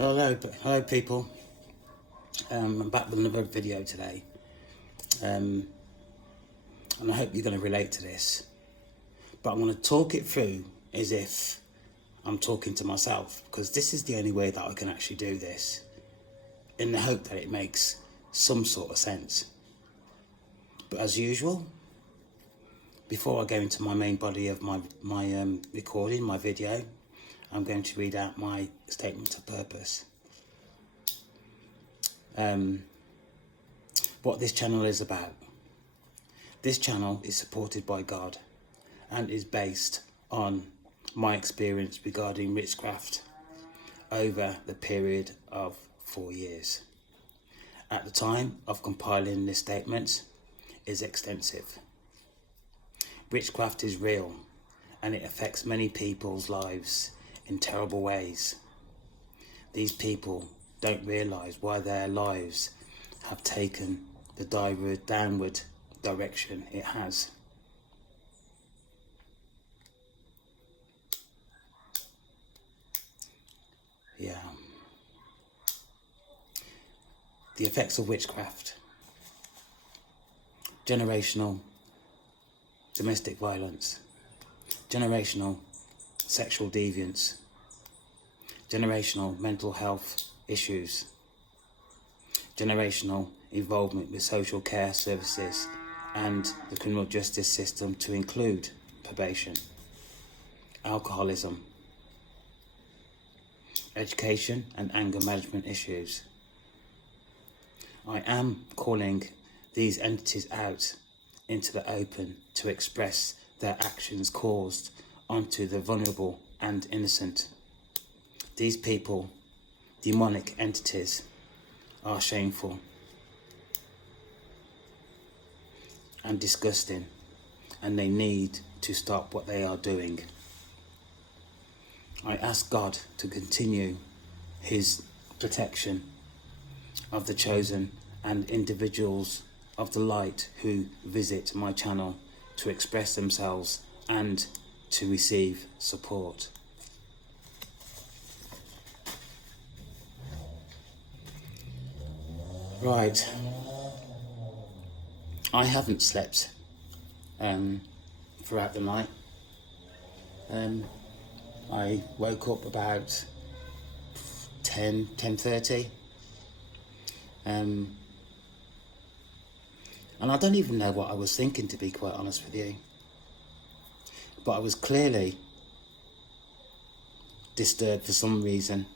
Hello people. I'm back with another video today, and I hope you're going to relate to this. But I'm going to talk it through as if I'm talking to myself, because this is the only way that I can actually do this, in the hope that it makes some sort of sense. But as usual, before I go into my main body of my recording, my video, I'm going to read out my statement of purpose. What this channel is about. This channel is supported by God and is based on my experience regarding witchcraft over the period of 4 years. At the time of compiling this statement is extensive. Witchcraft is real and it affects many people's lives in terrible ways. These people don't realise why their lives have taken the downward direction it has. The effects of witchcraft. Generational domestic violence. Generational sexual deviance. Generational mental health issues. Generational involvement with social care services and the criminal justice system, to include probation. Alcoholism. Education and anger management issues. I am calling these entities out into the open to express their actions caused onto the vulnerable and innocent. These people, demonic entities, are shameful and disgusting, and they need to stop what they are doing. I ask God to continue His protection of the chosen and individuals of the light who visit my channel to express themselves and to receive support. Right, I haven't slept throughout the night. I woke up about 10:30, and I don't even know what I was thinking, to be quite honest with you, but I was clearly disturbed for some reason.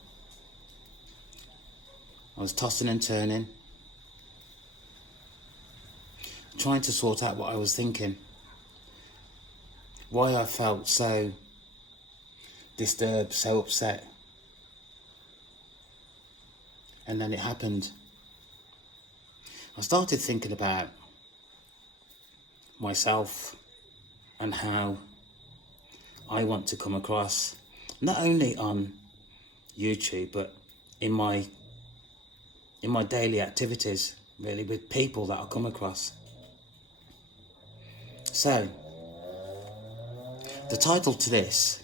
I was tossing and turning, trying to sort out what I was thinking, why I felt so disturbed, so upset. And then it happened. I started thinking about myself and how I want to come across, not only on YouTube, but in my daily activities, really, with people that I come across. So, the title to this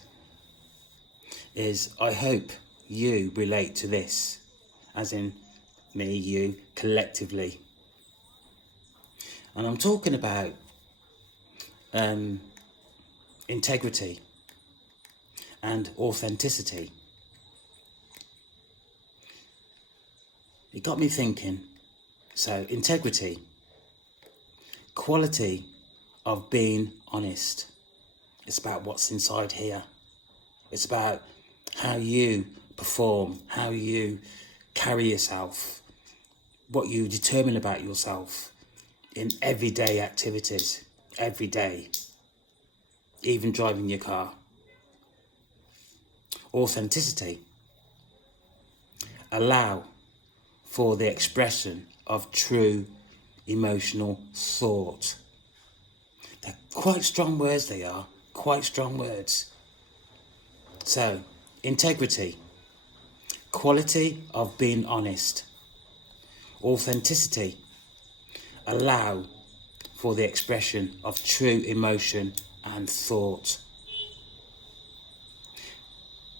is, I hope you relate to this, as in me, you, collectively. And I'm talking about integrity and authenticity. It got me thinking. So, integrity, quality of being honest. It's about what's inside here. It's about how you perform, how you carry yourself, what you determine about yourself in everyday activities, every day, even driving your car. Authenticity. Allow for the expression of true emotional thought. They're quite strong words, they are, quite strong words. So, integrity, quality of being honest. Authenticity, allow for the expression of true emotion and thought.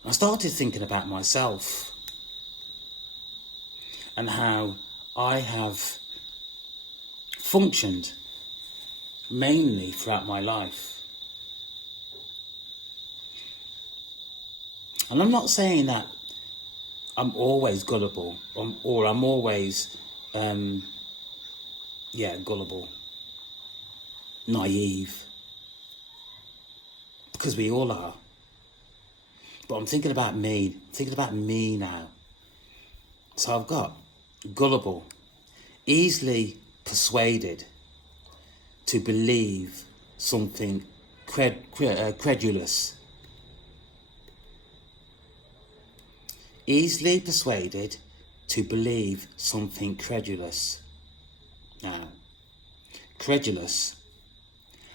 I started thinking about myself and how I have functioned mainly throughout my life. And I'm not saying that I'm always gullible or I'm always, gullible, naive, because we all are. But I'm thinking about me now. So I've got gullible, easily persuaded to believe something credulous. Easily persuaded to believe something credulous. Now, credulous,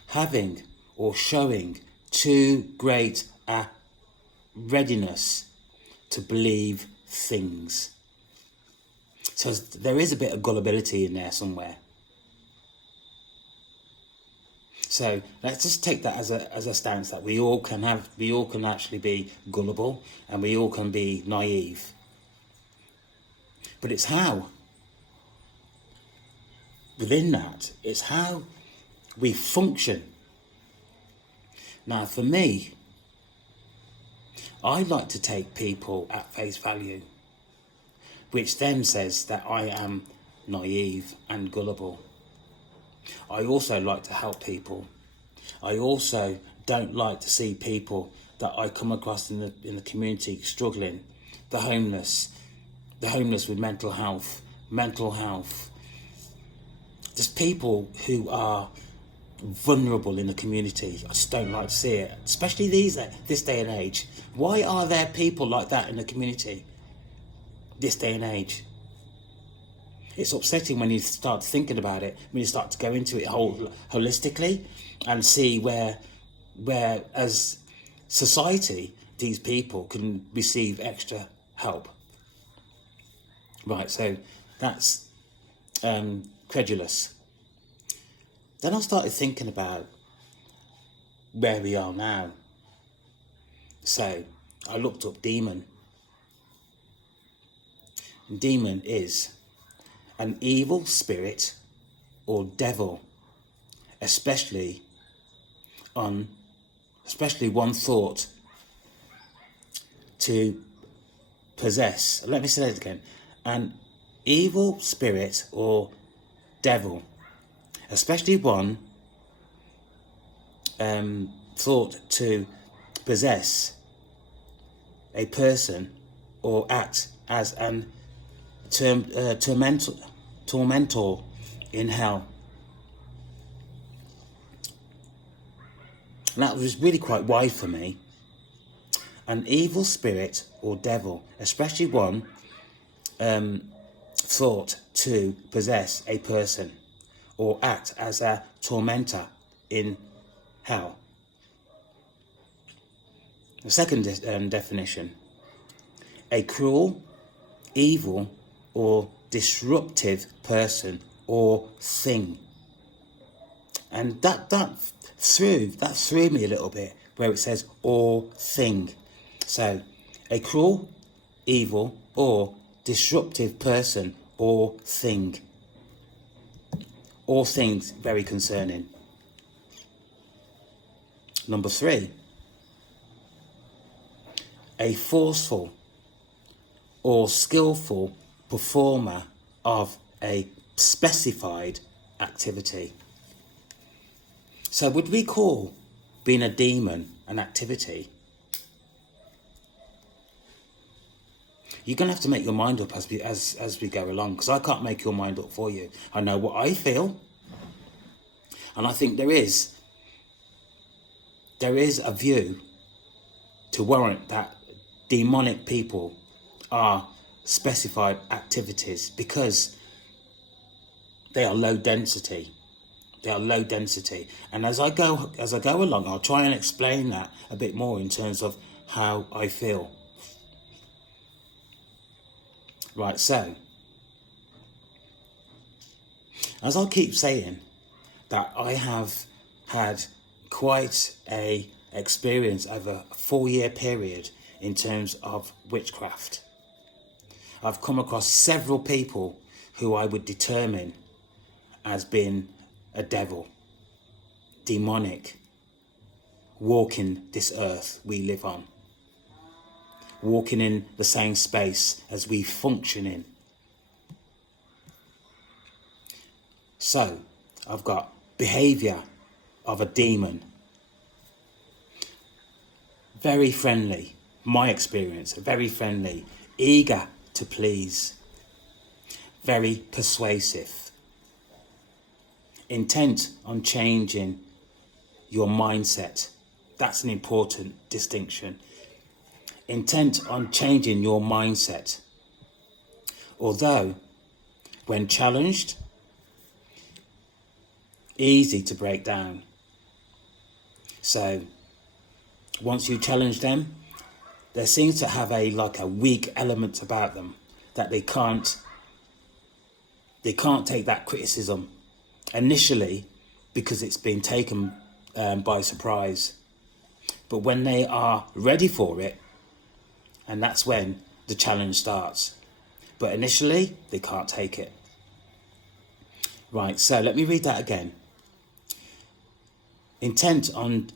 having or showing too great a readiness to believe things. So there is a bit of gullibility in there somewhere. So let's just take that as a stance that we all can actually be gullible and we all can be naive. But it's how, within that, it's how we function. Now for me, I like to take people at face value, which then says that I am naive and gullible. I also like to help people. I also don't like to see people that I come across in the community struggling, the homeless with mental health, just people who are vulnerable in the community. I just don't like to see it, especially this day and age. Why are there people like that in the community this day and age? It's upsetting when you start thinking about it, when you start to go into it holistically and see where as society, these people can receive extra help. Right, so that's credulous. Then I started thinking about where we are now. So I looked up demon. Demon is an evil spirit or devil, especially one thought to possess. Let me say that again. An evil spirit or devil, especially one thought to possess a person or act as an tormentor in hell. And that was really quite wide for me. An evil spirit or devil, especially one thought to possess a person or act as a tormentor in hell. The second definition, a cruel, evil, or disruptive person or thing. And that threw me a little bit, where it says or thing. So a cruel, evil, or disruptive person or thing. All things very concerning. Number 3, a forceful or skillful performer of a specified activity. So would we call being a demon an activity? You're going to have to make your mind up as we go along, because I can't make your mind up for you. I know what I feel, and I think there is a view to warrant that demonic people are specified activities because they are low density. They are low density. And as I go along, I'll try and explain that a bit more in terms of how I feel. Right, so as I keep saying that I have had quite a experience over a 4-year period in terms of witchcraft. I've come across several people who I would determine as being a devil, demonic, walking this earth we live on, walking in the same space as we function in. So I've got behaviour of a demon. Very friendly, my experience, very friendly, eager to please, very persuasive, intent on changing your mindset. That's an important distinction. Intent on changing your mindset. Although, when challenged, easy to break down. So, once you challenge them, there seems to have a weak element about them, that they can't take that criticism initially because it's been taken by surprise. But when they are ready for it, and that's when the challenge starts. But initially, they can't take it. Right, so let me read that again. Intent on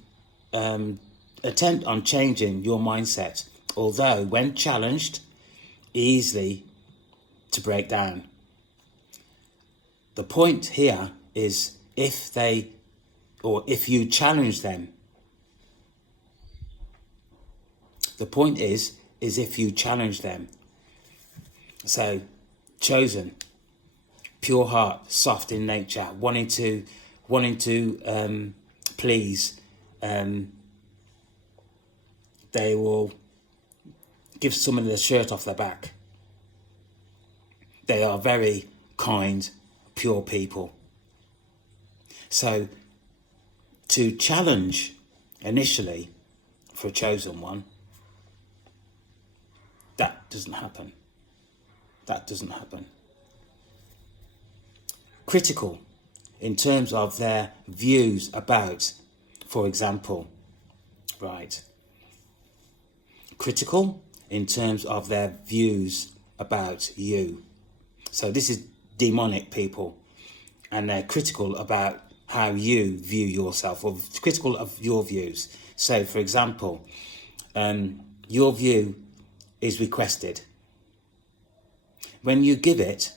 changing your mindset, although when challenged, easily to break down. The point here is if you challenge them. The point is if you challenge them. So, chosen, pure heart, soft in nature, wanting to please. They will give someone the shirt off their back. They are very kind, pure people. So, to challenge initially for a chosen one, that doesn't happen. That doesn't happen. Critical in terms of their views about, for example, right? Critical in terms of their views about you. So this is demonic people, and they're critical about how you view yourself, or critical of your views. So, for example, your view is requested. When you give it,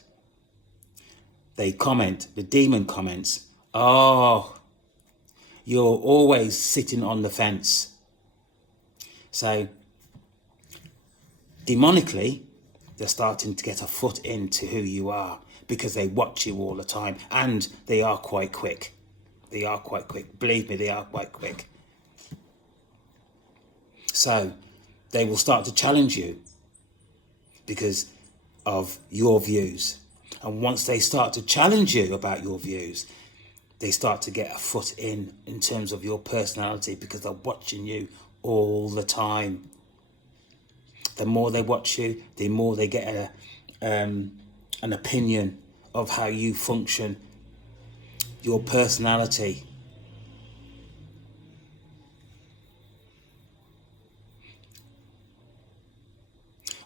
they comment, the demon comments, "Oh, you're always sitting on the fence." So, demonically, they're starting to get a foot into who you are because they watch you all the time, and they are quite quick. They are quite quick. Believe me, they are quite quick. So, they will start to challenge you because of your views. And once they start to challenge you about your views, they start to get a foot in terms of your personality because they're watching you all the time. The more they watch you, the more they get an opinion of how you function, your personality.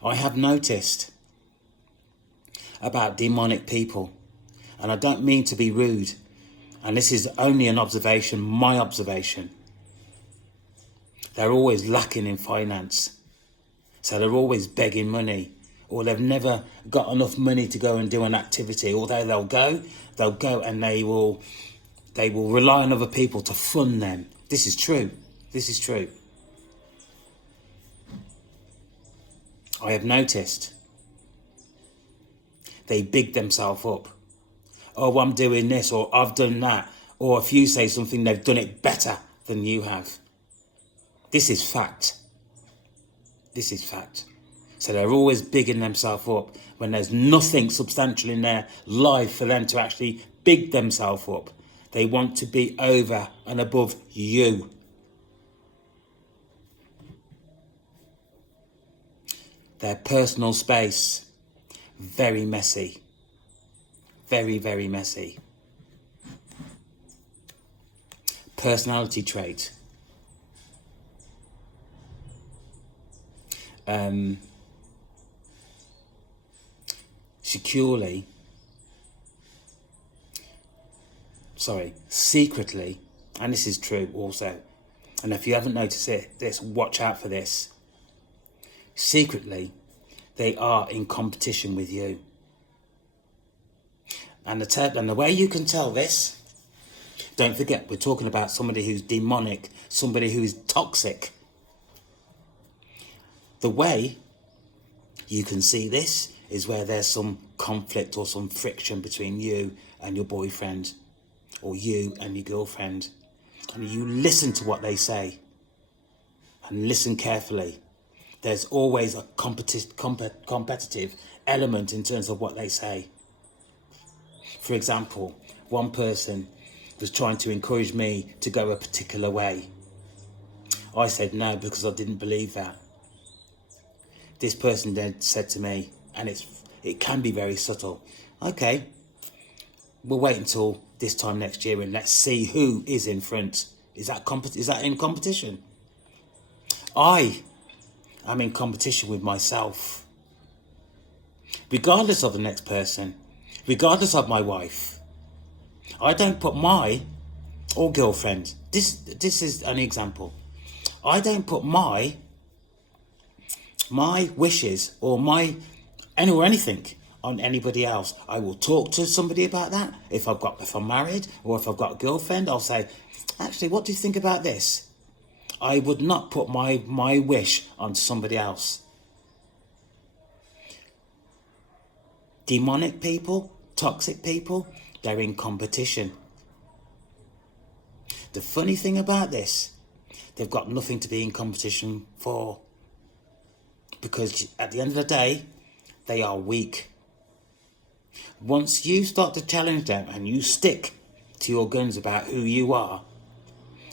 I have noticed about demonic people, and I don't mean to be rude, and this is only an observation, my observation. They're always lacking in finance, so they're always begging money, or they've never got enough money to go and do an activity. Although they'll go and they will rely on other people to fund them. This is true. I have noticed they big themselves up. Oh, I'm doing this, or I've done that. Or if you say something, they've done it better than you have. This is fact. So they're always bigging themselves up when there's nothing substantial in their life for them to actually big themselves up. They want to be over and above you. Their personal space, very messy. Very, very messy. Personality trait. secretly, and this is true also, and if you haven't noticed this, watch out for this. Secretly, they are in competition with you. And the way you can tell this, don't forget, we're talking about somebody who's demonic, somebody who is toxic. The way you can see this is where there's some conflict or some friction between you and your boyfriend, or you and your girlfriend. And you listen to what they say and listen carefully. There's always a competitive element in terms of what they say. For example, one person was trying to encourage me to go a particular way. I said no because I didn't believe that. This person then said to me, and it can be very subtle, okay, we'll wait until this time next year and let's see who is in front. Is that in competition? I am in competition with myself. Regardless of the next person, regardless of my wife, I don't put or girlfriend, this is an example. I don't put my wishes or anything on anybody else. I will talk to somebody about that. If I'm married or if I've got a girlfriend, I'll say, actually, what do you think about this? I would not put my wish onto somebody else. Demonic people, toxic people, they're in competition. The funny thing about this, they've got nothing to be in competition for. Because at the end of the day, they are weak. Once you start to challenge them and you stick to your guns about who you are,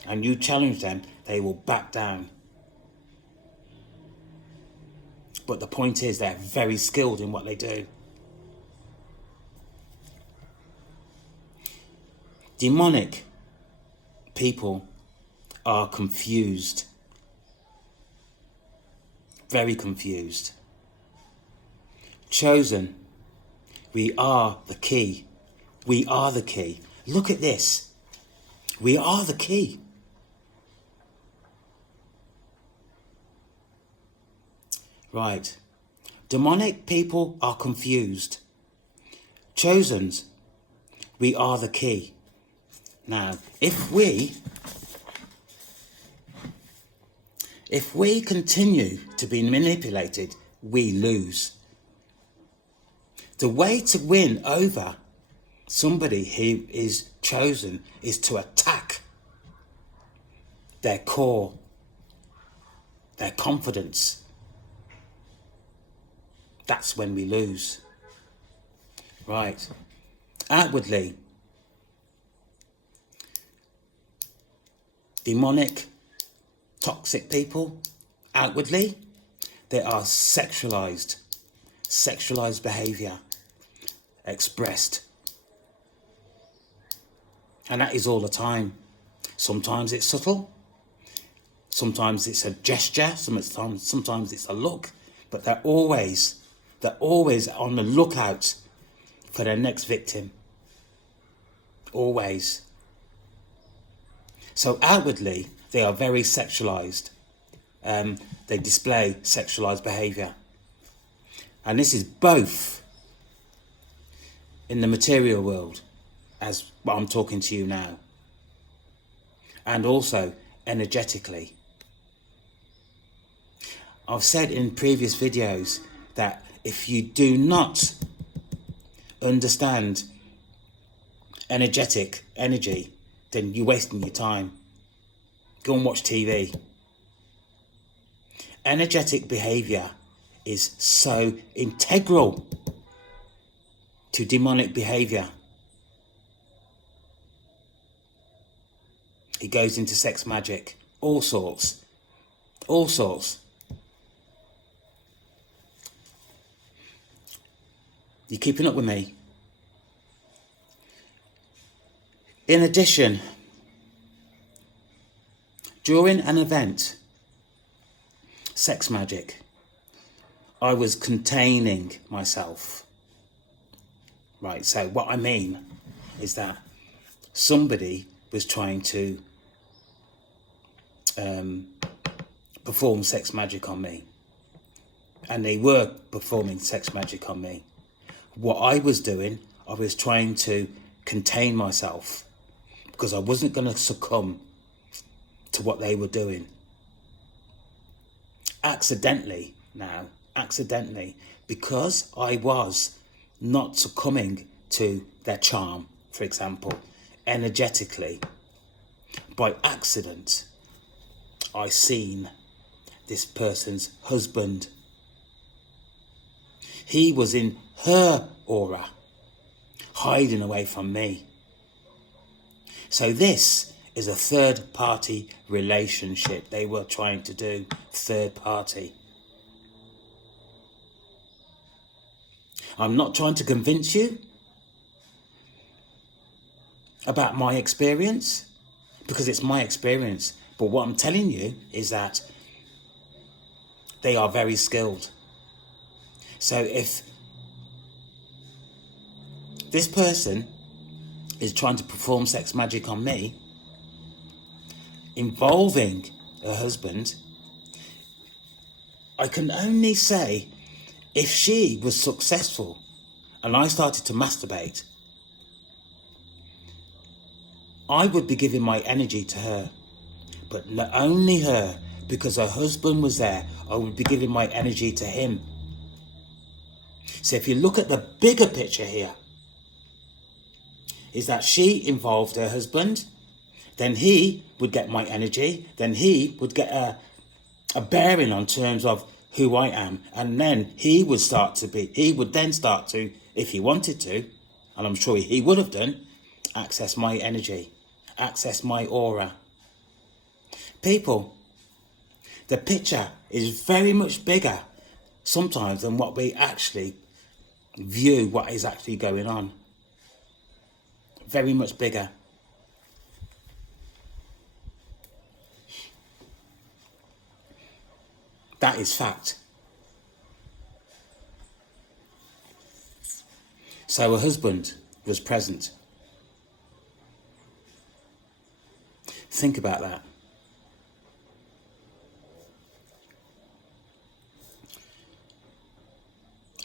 and you challenge them, they will back down. But the point is, they're very skilled in what they do. Demonic people are confused. Very confused. Chosen, we are the key. We are the key. Look at this. We are the key. Right. Demonic people are confused. Chosens, we are the key. Now, if we continue to be manipulated, we lose. The way to win over somebody who is chosen is to attack their core, their confidence. That's when we lose. Right. Outwardly, demonic, toxic people, outwardly, they are sexualized behavior expressed. And that is all the time. Sometimes it's subtle. Sometimes it's a gesture. Sometimes it's a look. But they're always on the lookout for their next victim. Always. So outwardly, they are very sexualized. They display sexualized behavior. And this is both in the material world, as I'm talking to you now, and also energetically. I've said in previous videos that if you do not understand energy, then you're wasting your time. Go and watch TV. Energetic behavior is so integral to demonic behavior. It goes into sex magic, all sorts. You keeping up with me? In addition, during an event, sex magic, I was containing myself. right? So what I mean is that somebody was trying to perform sex magic on me. And they were performing sex magic on me. What I was doing, I was trying to contain myself because I wasn't going to succumb to what they were doing. Accidentally, because I was not succumbing to their charm, for example, energetically, by accident, I seen this person's husband. He was in her aura, hiding away from me. So this is a third-party relationship they were trying to do, third party. I'm not trying to convince you about my experience, because it's my experience. But what I'm telling you is that they are very skilled. So if this person is trying to perform sex magic on me, involving her husband, I can only say if she was successful and I started to masturbate, I would be giving my energy to her, but not only her, because her husband was there, I would be giving my energy to him. So if you look at the bigger picture here, is that she involved her husband, then he would get my energy, then he would get a bearing on terms of who I am, and then he would then start to, if he wanted to, and I'm sure he would have done, access my energy, access my aura. People, the picture is very much bigger sometimes than what we actually view what is actually going on. Very much bigger. That is fact. So her husband was present. Think about that.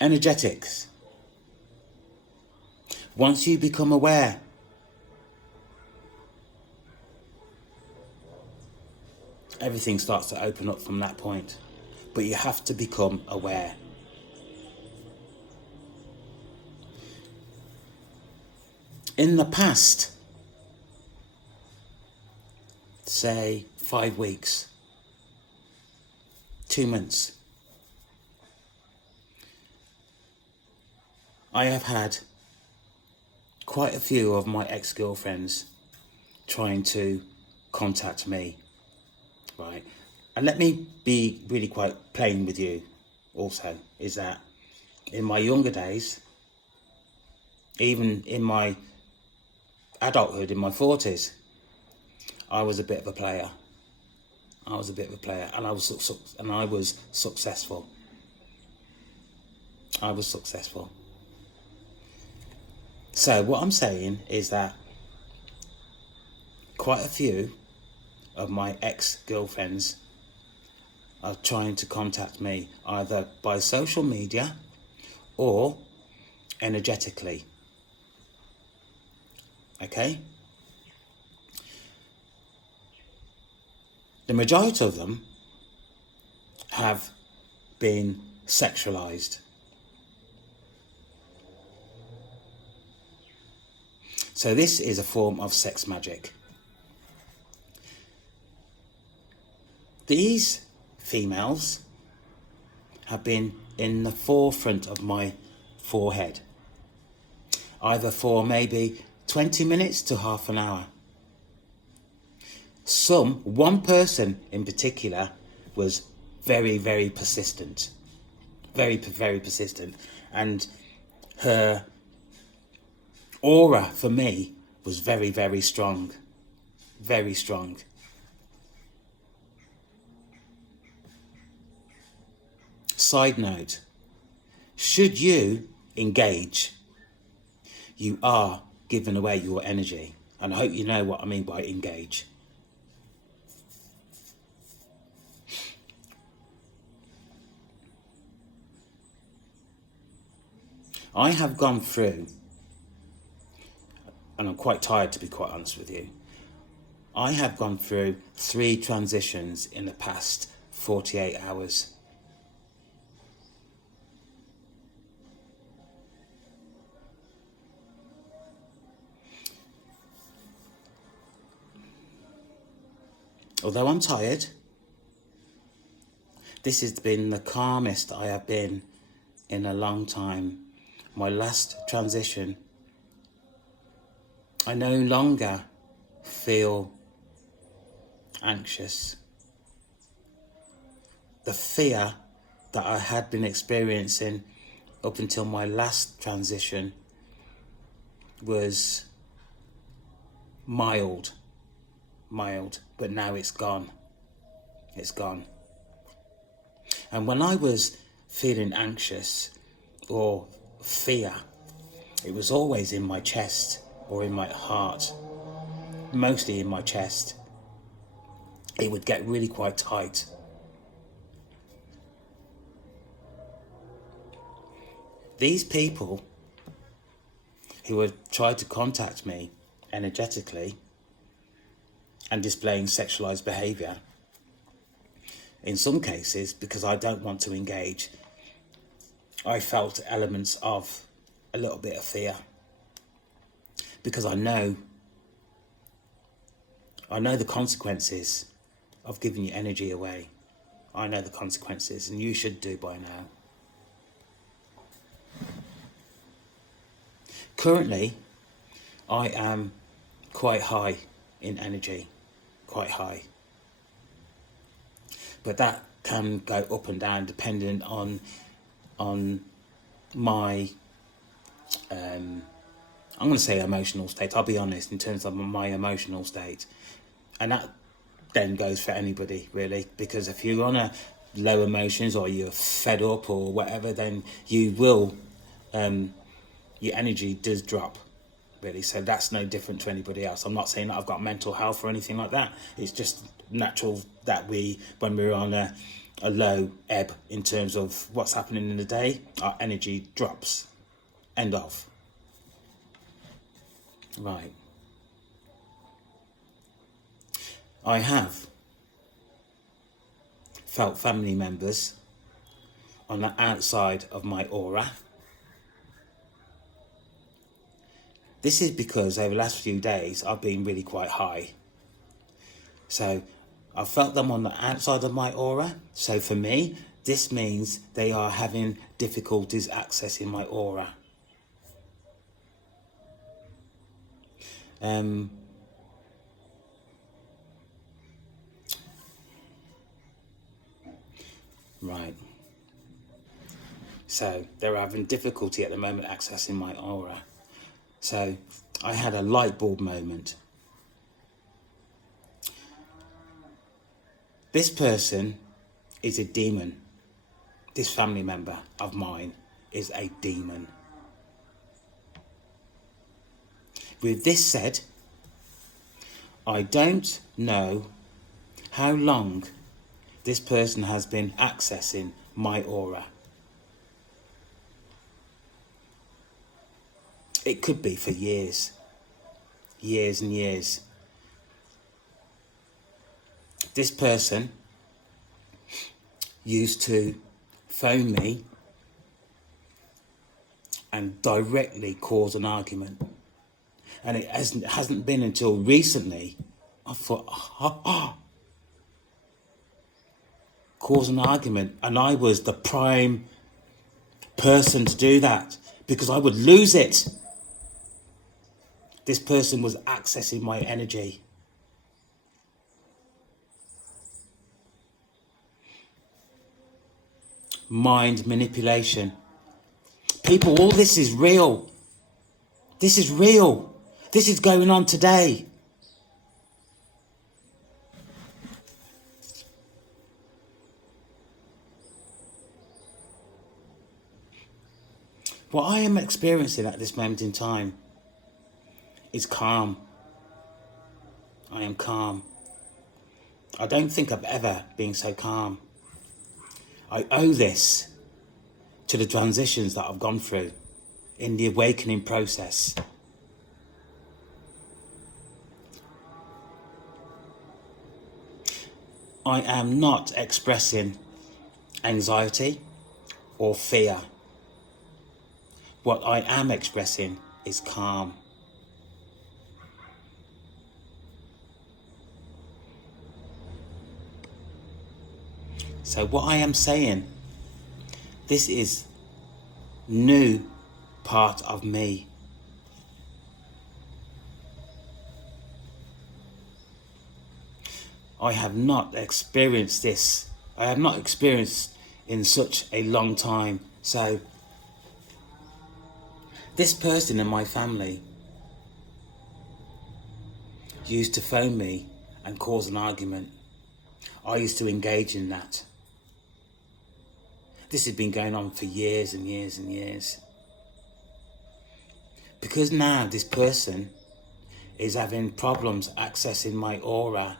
Energetics. Once you become aware, everything starts to open up from that point. But you have to become aware. In the past, say 5 weeks, 2 months, I have had quite a few of my ex-girlfriends trying to contact me, right? And let me be really quite plain with you also, is that in my younger days, even in my adulthood, in my 40s, I was a bit of a player. And I was successful. I was successful. So what I'm saying is that quite a few of my ex-girlfriends are trying to contact me either by social media or energetically. Okay? The majority of them have been sexualized. So this is a form of sex magic. These females have been in the forefront of my forehead, either for maybe 20 minutes to half an hour. One person in particular was very, very persistent. Very, very persistent. And her aura for me was very, very strong. Very strong. Side note, should you engage you are giving away your energy. And I hope you know what I mean by engage. I have gone through, and I'm quite tired to be quite honest with you, I have gone through 3 transitions in the past 48 hours. Although I'm tired, this has been the calmest I have been in a long time. My last transition, I no longer feel anxious. The fear that I had been experiencing up until my last transition was mild, but now it's gone. It's gone. And when I was feeling anxious or fear, it was always in my chest or in my heart, mostly in my chest. It would get really quite tight. These people who had tried to contact me energetically and displaying sexualized behavior, in some cases, because I don't want to engage, I felt elements of a little bit of fear, because I know the consequences of giving your energy away. I know the consequences, and you should do by now. Currently, I am quite high in energy, quite high. But that can go up and down depending on my, I'm going to say emotional state. I'll be honest in terms of my emotional state. And that then goes for anybody, really. Because if you're on a low emotions or you're fed up or whatever, then you will, your energy does drop, really. So that's no different to anybody else. I'm not saying that I've got mental health or anything like that. It's just natural that when we're on a low ebb in terms of what's happening in the day, our energy drops. End of. Right. I have felt family members on the outside of my aura. This is because over the last few days I've been really quite high. So I've felt them on the outside of my aura. So for me, this means they are having difficulties accessing my aura. Right. So they're having difficulty at the moment accessing my aura. So I had a light bulb moment. This person is a demon. This family member of mine is a demon. With this said, I don't know how long this person has been accessing my aura. It could be for years and years. This person used to phone me and directly cause an argument. And it hasn't been until recently I thought, cause an argument. And I was the prime person to do that because I would lose it. This person was accessing my energy. Mind manipulation. People, all this is real. This is real. This is going on today. What I am experiencing at this moment in time is calm. I am calm. I don't think I've ever been so calm. I owe this to the transitions that I've gone through in the awakening process. I am not expressing anxiety or fear. What I am expressing is calm. So what I am saying, this is new part of me. I have not experienced this. I have not experienced in such a long time. So this person in my family used to phone me and cause an argument. I used to engage in that. This has been going on for years and years and years. Because now this person is having problems accessing my aura,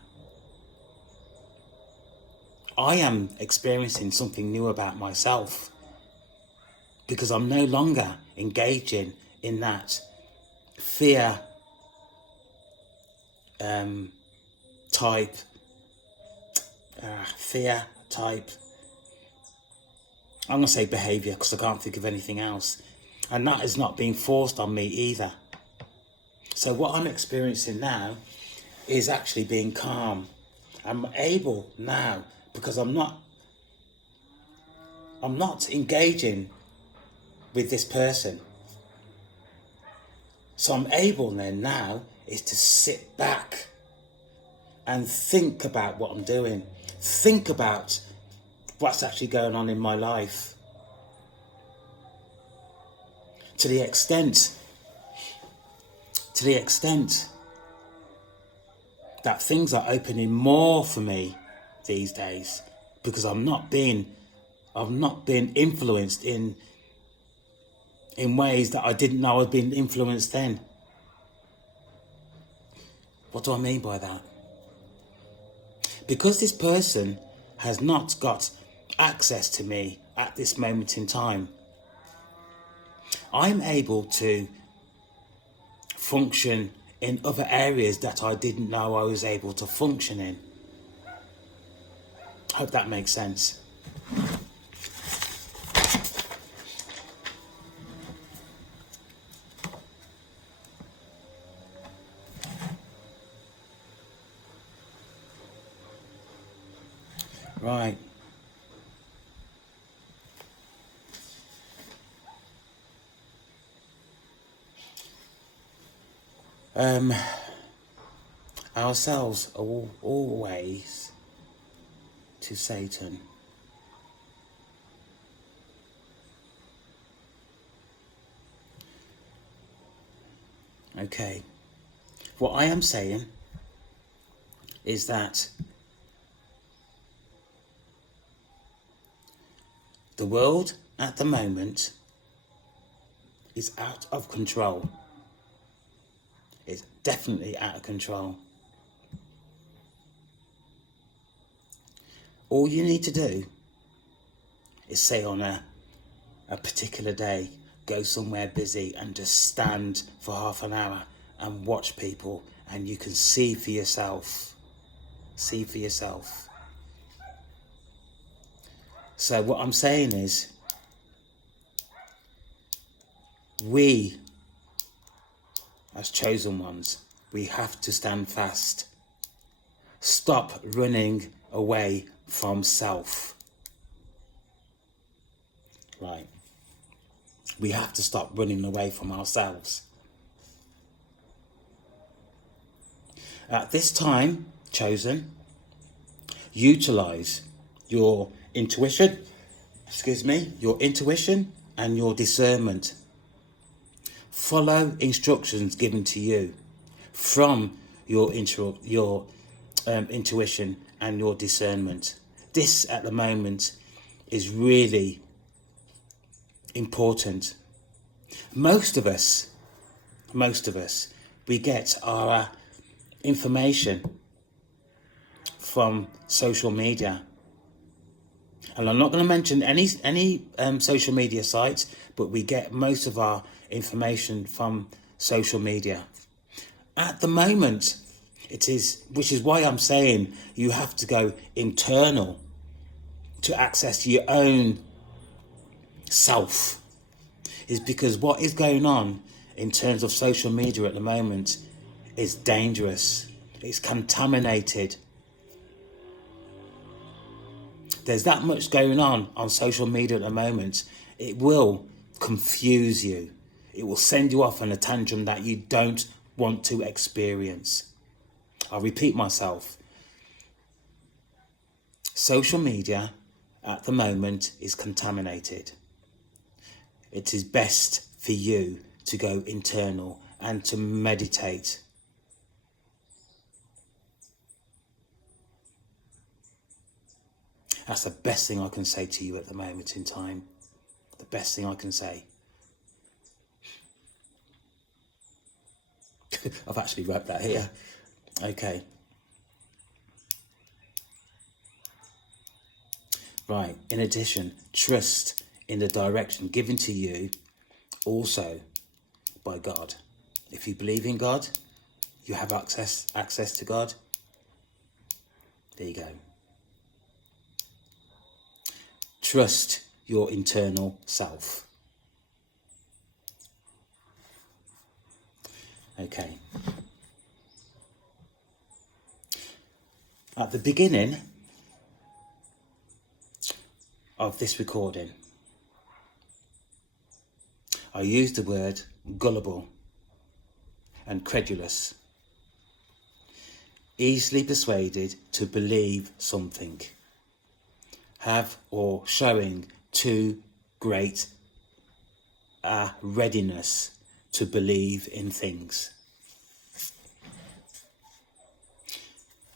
I am experiencing something new about myself, because I'm no longer engaging in that fear type I'm going to say behaviour, because I can't think of anything else. And that is not being forced on me either. So what I'm experiencing now is actually being calm. I'm able now, because I'm not engaging with this person. So I'm able then now is to sit back and think about what I'm doing. Think about what's actually going on in my life. To the extent that things are opening more for me these days, because I've not been influenced in ways that I didn't know I'd been influenced then. What do I mean by that? Because this person has not got access to me at this moment in time, I'm able to function in other areas that I didn't know I was able to function in. Hope that makes sense. Right. Ourselves are always to Satan. Okay. What I am saying is that the world at the moment is out of control. It's definitely out of control. All you need to do is say on a particular day, go somewhere busy and just stand for half an hour and watch people, and you can see for yourself. See for yourself. So what I'm saying is, we, as chosen ones, we have to stand fast. Stop running away from self. Right. We have to stop running away from ourselves. At this time, chosen, utilize your intuition, your intuition and your discernment. Follow instructions given to you from your intuition and your discernment. This at the moment is really important. Most of us we get our information from social media. And I'm not going to mention any social media sites, but we get most of our information from social media. At the moment, which is why I'm saying you have to go internal to access your own self, is because what is going on in terms of social media at the moment is dangerous. It's contaminated. There's that much going on social media at the moment. It will confuse you. It will send you off on a tangent that you don't want to experience. I'll repeat myself. Social media at the moment is contaminated. It is best for you to go internal and to meditate. That's the best thing I can say to you at the moment in time. The best thing I can say. I've actually wrote that here. Okay. Right. In addition, trust in the direction given to you also by God. If you believe in God, you have access to God. There you go. Trust your internal self. Okay. At the beginning of this recording, I used the word gullible and credulous, easily persuaded to believe something, have or showing too great a readiness to believe in things.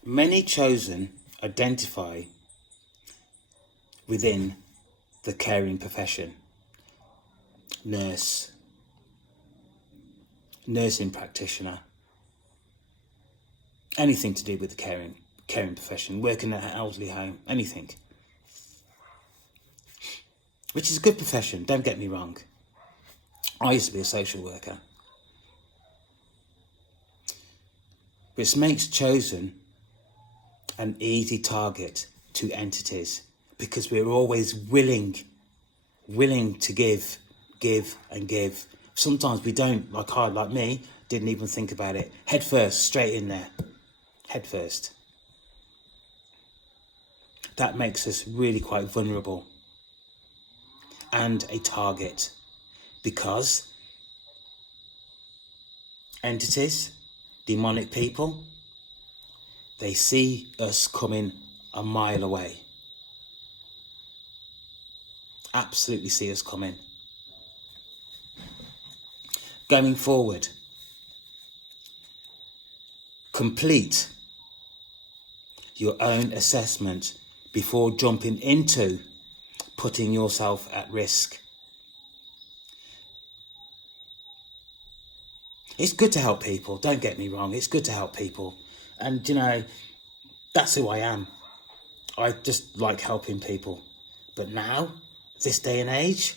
Many chosen identify within the caring profession. Nurse, nursing practitioner, anything to do with the caring profession, working at an elderly home, anything. Which is a good profession, don't get me wrong. I used to be a social worker. Which makes chosen an easy target to entities because we're always willing to give and give. Sometimes we don't, like me, didn't even think about it. Head first, straight in there. Head first. That makes us really quite vulnerable and a target because entities, demonic people, they see us coming a mile away. Absolutely see us coming. Going forward, complete your own assessment before jumping into putting yourself at risk. It's good to help people, don't get me wrong, it's good to help people. And, that's who I am. I just like helping people. But now, this day and age,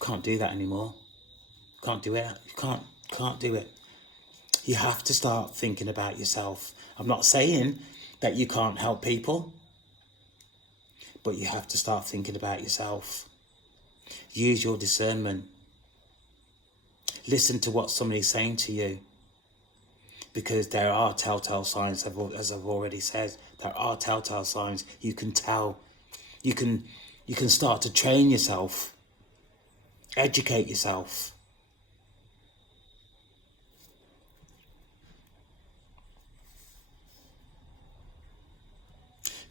can't do that anymore. Can't do it. Can't do it. You have to start thinking about yourself. I'm not saying that you can't help people, but you have to start thinking about yourself. Use your discernment. Listen to what somebody's saying to you. Because there are telltale signs, as I've already said. There are telltale signs. You can tell. You can start to train yourself. Educate yourself.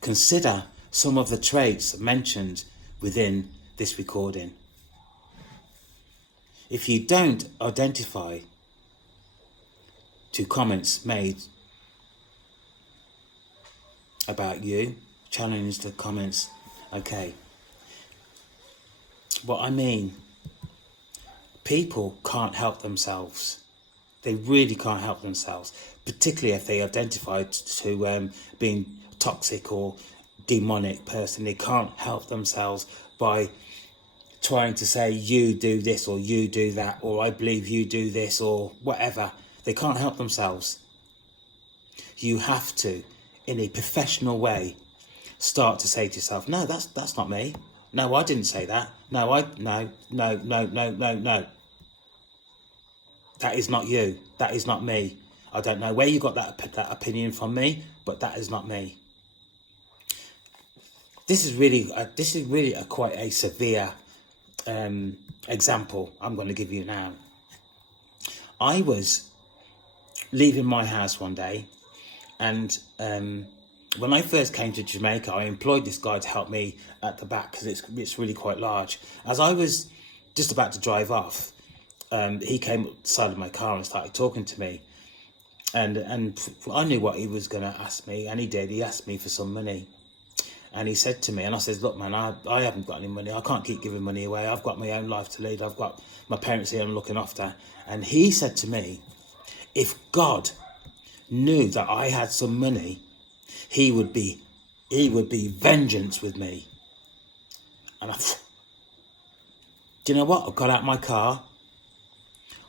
Consider some of the traits mentioned within this recording. If you don't identify to comments made about you, challenge the comments. Okay. What I mean people can't help themselves. They really can't help themselves, particularly if they identify to being toxic or demonic person. They can't help themselves by trying to say, you do this or you do that, or I believe you do this or whatever. They can't help themselves. You have to, in a professional way, start to say to yourself, no, that's not me. No, I didn't say that. No. That is not you. That is not me. I don't know where you got that opinion from me, but that is not me. This is really quite a severe example I'm going to give you now. I was leaving my house one day, and when I first came to Jamaica, I employed this guy to help me at the back because it's really quite large. As I was just about to drive off, he came up the side of my car and started talking to me, and I knew what he was going to ask me, and he did. He asked me for some money, and he said to me, and I said, look, man, I haven't got any money. I can't keep giving money away. I've got my own life to lead. I've got my parents here I'm looking after. And he said to me, if God knew that I had some money, he would be vengeance with me. And do you know what? I got out my car,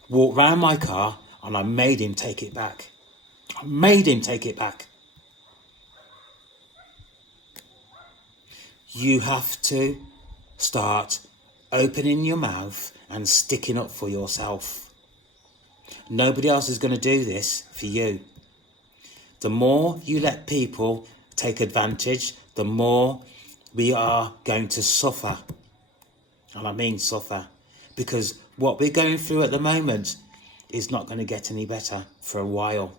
walked round my car, and I made him take it back. I made him take it back. You have to start opening your mouth and sticking up for yourself. Nobody else is going to do this for you. The more you let people take advantage, the more we are going to suffer. And I mean suffer. Because what we're going through at the moment is not going to get any better for a while.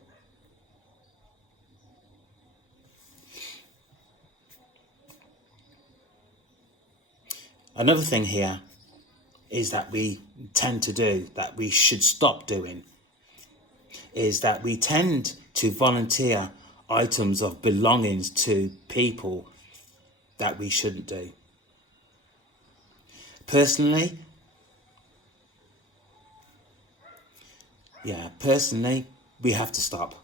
Another thing here is that we tend to do, that we should stop doing, is that we tend to volunteer items of belongings to people that we shouldn't do. Personally, we have to stop.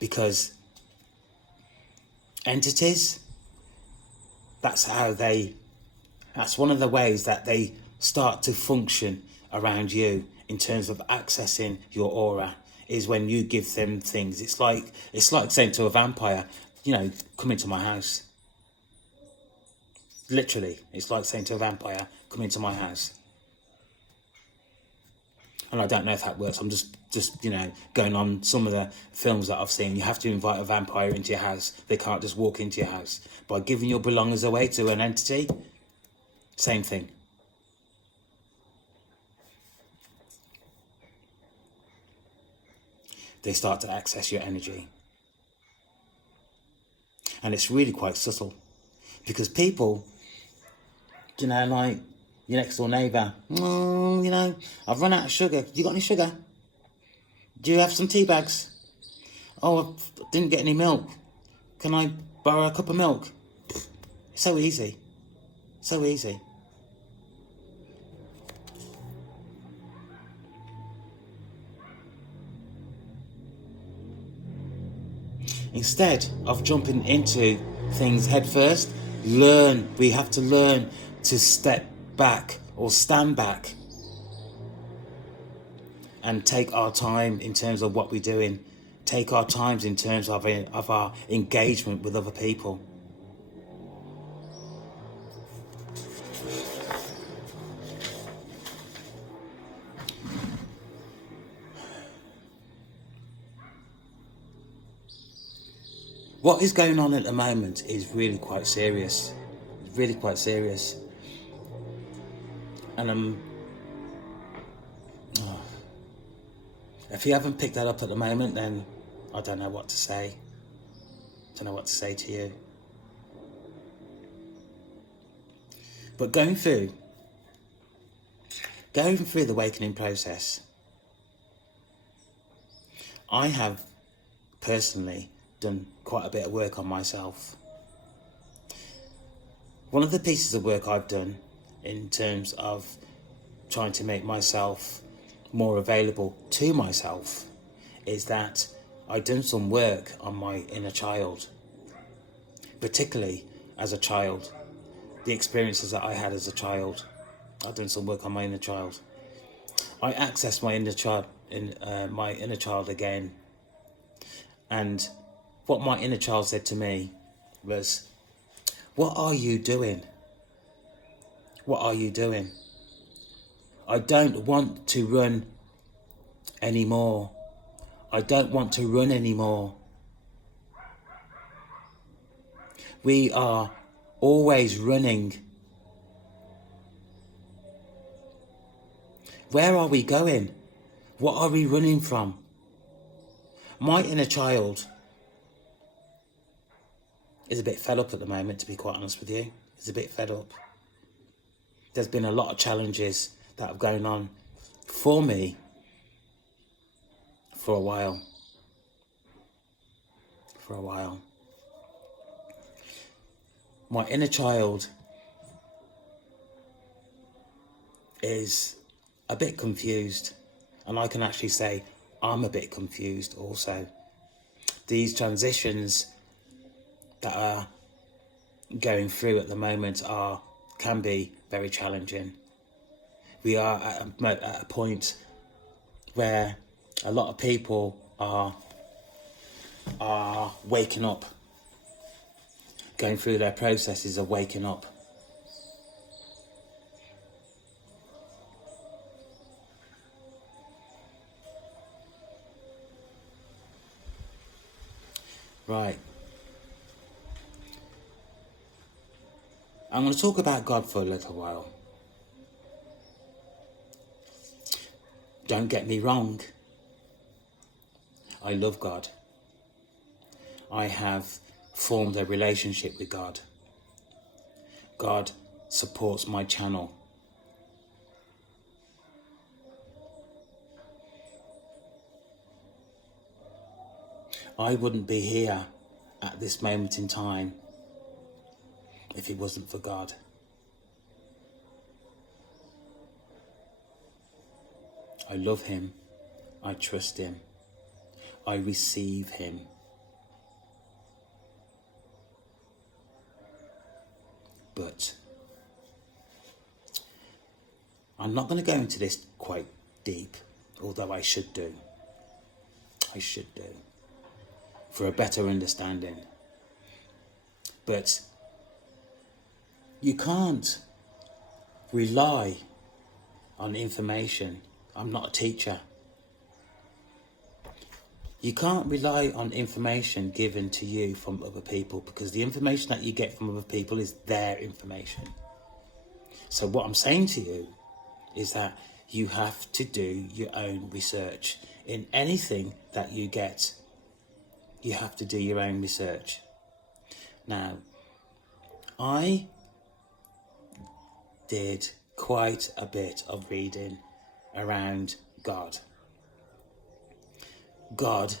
Because entities, that's one of the ways that they start to function around you in terms of accessing your aura, is when you give them things. It's like saying to a vampire, come into my house. Literally, it's like saying to a vampire, come into my house. And I don't know if that works. I'm just going on some of the films that I've seen. You have to invite a vampire into your house. They can't just walk into your house. By giving your belongings away to an entity, same thing. They start to access your energy. And it's really quite subtle. Because people, like your next door neighbour, I've run out of sugar. You got any sugar? Do you have some tea bags? Oh, I didn't get any milk. Can I borrow a cup of milk? So easy. So easy. Instead of jumping into things head first, we have to learn to step back or stand back and take our time in terms of what we're doing. Take our times in terms of our engagement with other people. What is going on at the moment is really quite serious. Really quite serious. And if you haven't picked that up at the moment, then I don't know what to say. I don't know what to say to you. But going through the awakening process, I have personally done quite a bit of work on myself. One of the pieces of work I've done in terms of trying to make myself more available to myself is that I've done some work on my inner child, particularly as a child. The experiences that I had as a child, I've done some work on my inner child. I accessed my inner child again, and what my inner child said to me was, "What are you doing? What are you doing? I don't want to run anymore. I don't want to run anymore. We are always running. Where are we going? What are we running from?" My inner child is a bit fed up at the moment, to be quite honest with you. It's a bit fed up. There's been a lot of challenges that have gone on for me for a while. My inner child is a bit confused, and I can actually say I'm a bit confused also. These transitions that are going through at the moment can be very challenging. We are at a point where a lot of people are waking up, going through their processes of waking up. Right. I'm going to talk about God for a little while. Don't get me wrong. I love God. I have formed a relationship with God. God supports my channel. I wouldn't be here at this moment in time if it wasn't for God. I love him. I trust him. I receive him. But I'm not going to go into this quite deep, although I should do. For a better understanding. But you can't rely on information. I'm not a teacher. You can't rely on information given to you from other people, because the information that you get from other people is their information. So what I'm saying to you is that you have to do your own research. In anything that you get, you have to do your own research. Now, I did quite a bit of reading around God. God,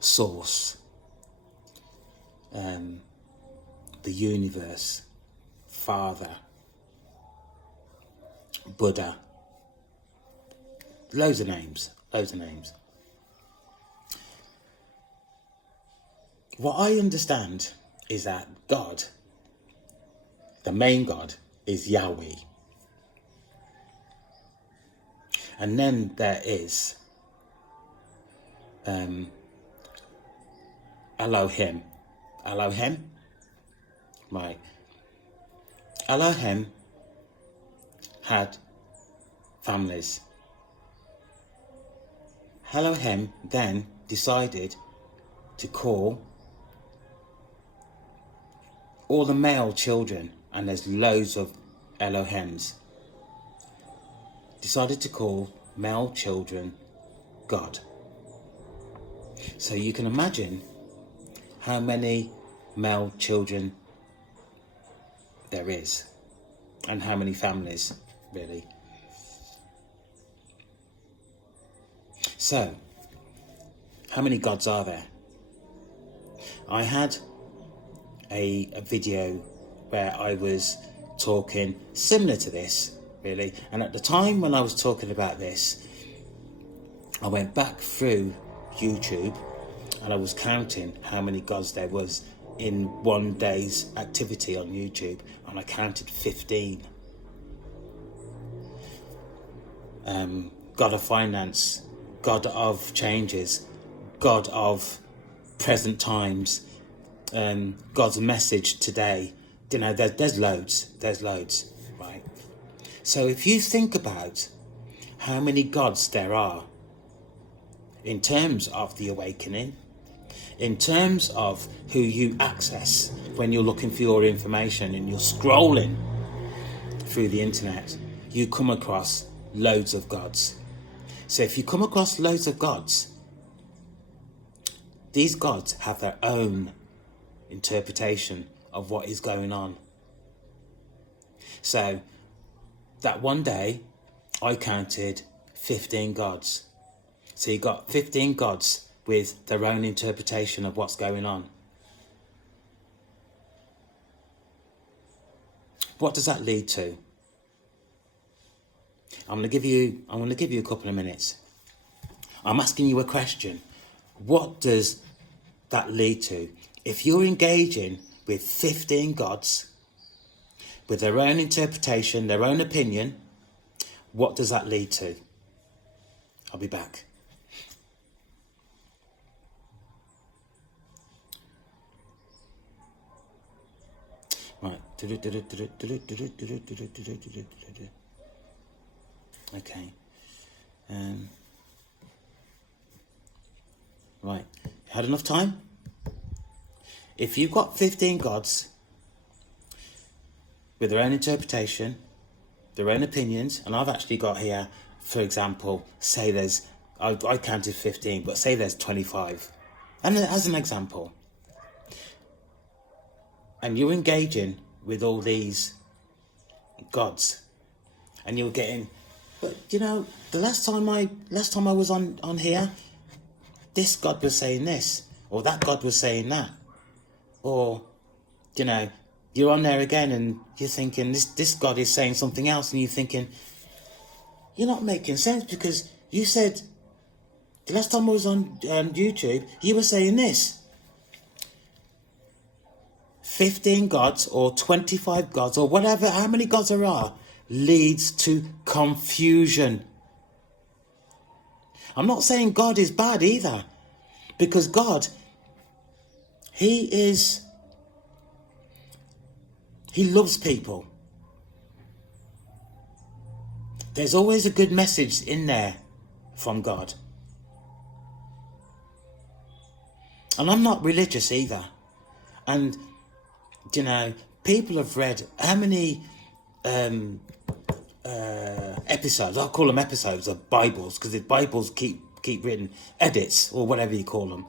source, the universe, Father, Buddha, loads of names. What I understand is that God, the main God, is Yahweh. And then there is Elohim. Right. Elohim had families. Elohim then decided to call all the male children, and there's loads of Elohims, decided to call male children God. So you can imagine how many male children there is, and how many families, really. So, how many gods are there? I had a video where I was talking similar to this, really. And at the time when I was talking about this, I went back through YouTube and I was counting how many gods there was in one day's activity on YouTube, and I counted 15. God of finance, God of changes, God of present times, God's message today. You know, there's loads, right? So if you think about how many gods there are in terms of the awakening, in terms of who you access when you're looking for your information and you're scrolling through the internet, you come across loads of gods. So if you come across loads of gods, these gods have their own interpretation of what is going on. So that one day I counted 15 gods. So you got 15 gods with their own interpretation of what's going on. What does that lead to? I'm going to give you a couple of minutes. I'm asking you a question. What does that lead to? If you're engaging with 15 gods, with their own interpretation, their own opinion, what does that lead to? I'll be back. Right. Okay. Right. Had enough time? If you've got 15 gods with their own interpretation, their own opinions, and I've actually got here, for example, say there's, I counted 15, but say there's 25. And as an example, and you're engaging with all these gods, and you're getting, but you know, the last time I was on here, this God was saying this, or that God was saying that, or you know, you're on there again and you're thinking this God is saying something else, and you're thinking you're not making sense, because you said the last time I was on YouTube you were saying this. 15 gods or 25 gods or whatever, how many gods there are, leads to confusion. I'm not saying God is bad either, because God, He loves people. There's always a good message in there from God. And I'm not religious either. And, you know, people have read how many episodes, I'll call them episodes of Bibles, because the Bibles keep written, edits or whatever you call them.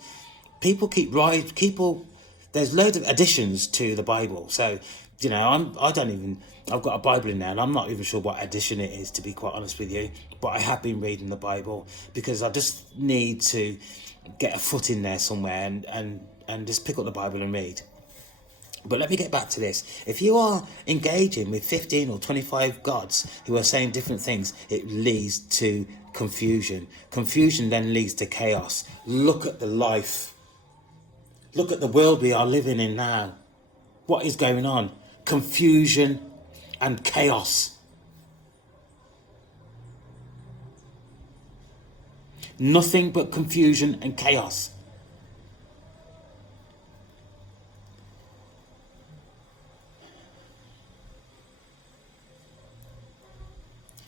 There's loads of additions to the Bible. So, you know, I've got a Bible in there and I'm not even sure what edition it is, to be quite honest with you. But I have been reading the Bible because I just need to get a foot in there somewhere and just pick up the Bible and read. But let me get back to this. If you are engaging with 15 or 25 gods who are saying different things, it leads to confusion. Confusion then leads to chaos. Look at the life. Look at the world we are living in now. What is going on? Confusion and chaos. Nothing but confusion and chaos.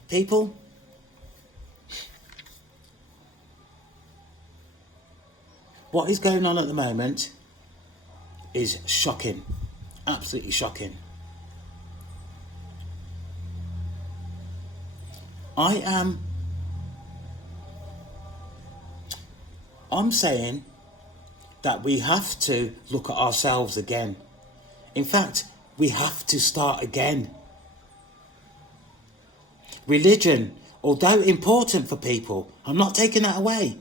People, what is going on at the moment is shocking. Absolutely shocking. I'm saying that we have to look at ourselves again. In fact, we have to start again. Religion, although important for people, I'm not taking that away.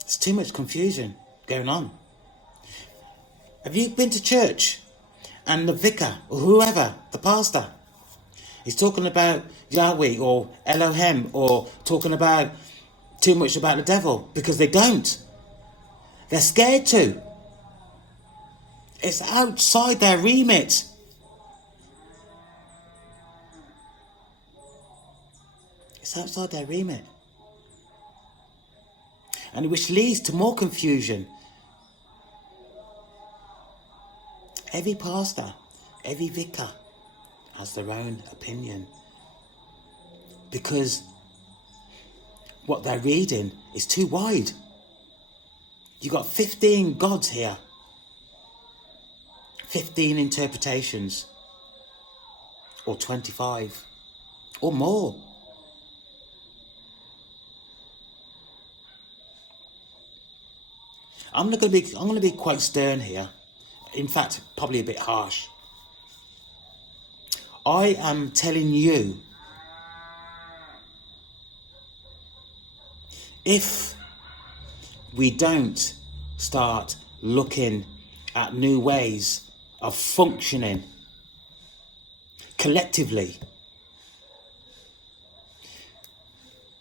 There's too much confusion going on. Have you been to church? and the vicar, or whoever, the pastor, is talking about Yahweh or Elohim, or talking about too much about the devil, because they don't. They're scared to. It's outside their remit. It's outside their remit. And which leads to more confusion. Every pastor, every vicar has their own opinion, because what they're reading is too wide. You got 15 gods here, 15 interpretations, or 25, or more. I'm going to be quite stern here. In fact, probably a bit harsh. I am telling you, if we don't start looking at new ways of functioning collectively,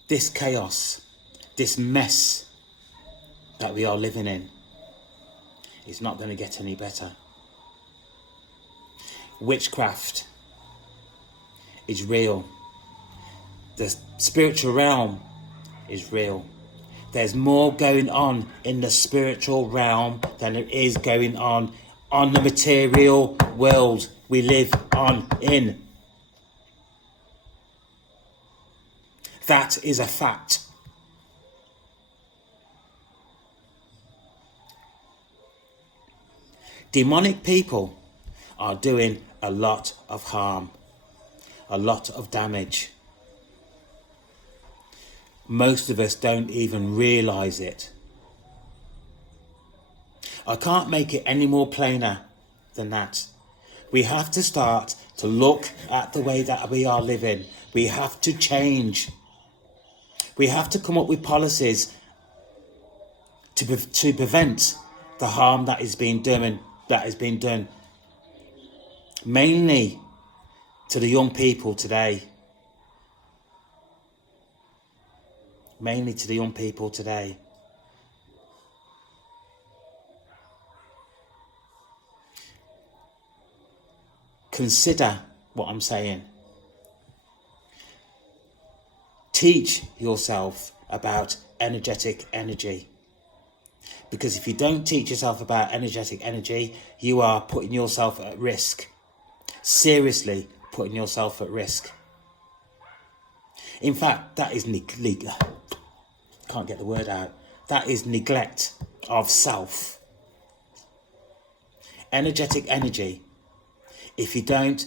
this chaos, this mess that we are living in is not going to get any better. Witchcraft is real. The spiritual realm is real. There's more going on in the spiritual realm than it is going on the material world we live in. That is a fact. Demonic people are doing a lot of harm, a lot of damage. Most of us don't even realise it. I can't make it any more plainer than that. We have to start to look at the way that we are living. We have to change. We have to come up with policies to prevent the harm that is being done. Mainly to the young people today. Mainly to the young people today. Consider what I'm saying. Teach yourself about energetic energy. Because if you don't teach yourself about energetic energy, you are putting yourself at risk. Seriously putting yourself at risk. In fact, that is can't get the word out. That is neglect of self. Energetic energy. If you don't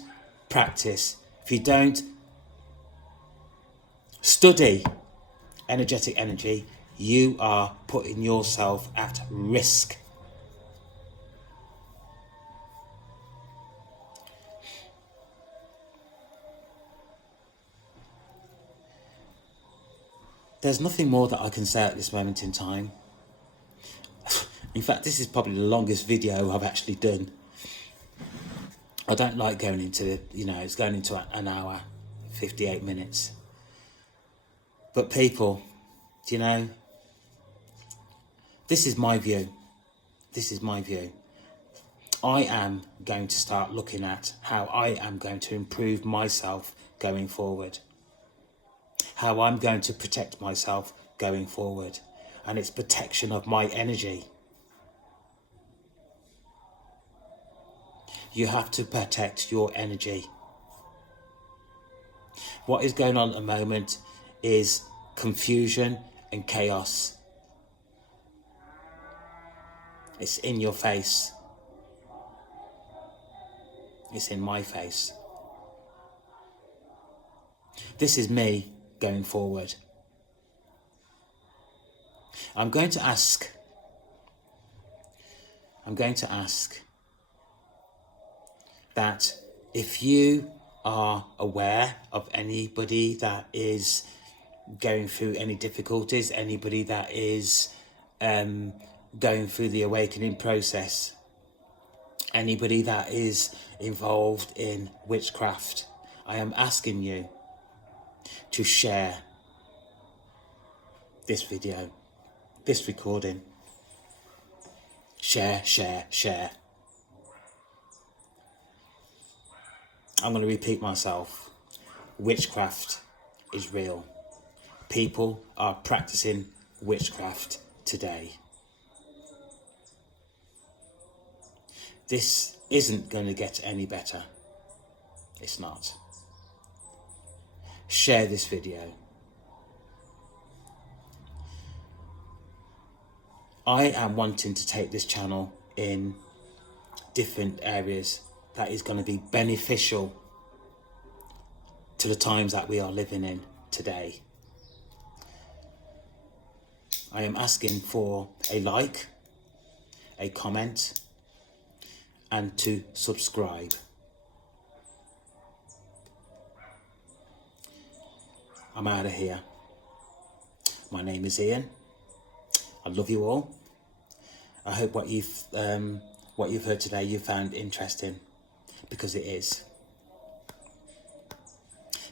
practice, if you don't study energetic energy, you are putting yourself at risk. There's nothing more that I can say at this moment in time. In fact, this is probably the longest video I've actually done. I don't like going into, it's going into an hour, 58 minutes. But people, this is my view. This is my view. I am going to start looking at how I am going to improve myself going forward. How I'm going to protect myself going forward. And it's protection of my energy. You have to protect your energy. What is going on at the moment is confusion and chaos. It's in your face. It's in my face. This is me going forward. I'm going to ask that if you are aware of anybody that is going through any difficulties, anybody that is going through the awakening process, Anybody that is involved in witchcraft, I am asking you to share this video, this recording. Share, share, share. I'm going to repeat myself. Witchcraft is real. People are practicing witchcraft today. This isn't going to get any better. It's not. Share this video. I am wanting to take this channel in different areas that is going to be beneficial to the times that we are living in today. I am asking for a like, a comment, and to subscribe. I'm out of here. My name is Ian. I love you all. I hope what you've heard today you found interesting, because it is.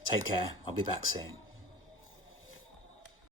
Take care. I'll be back soon.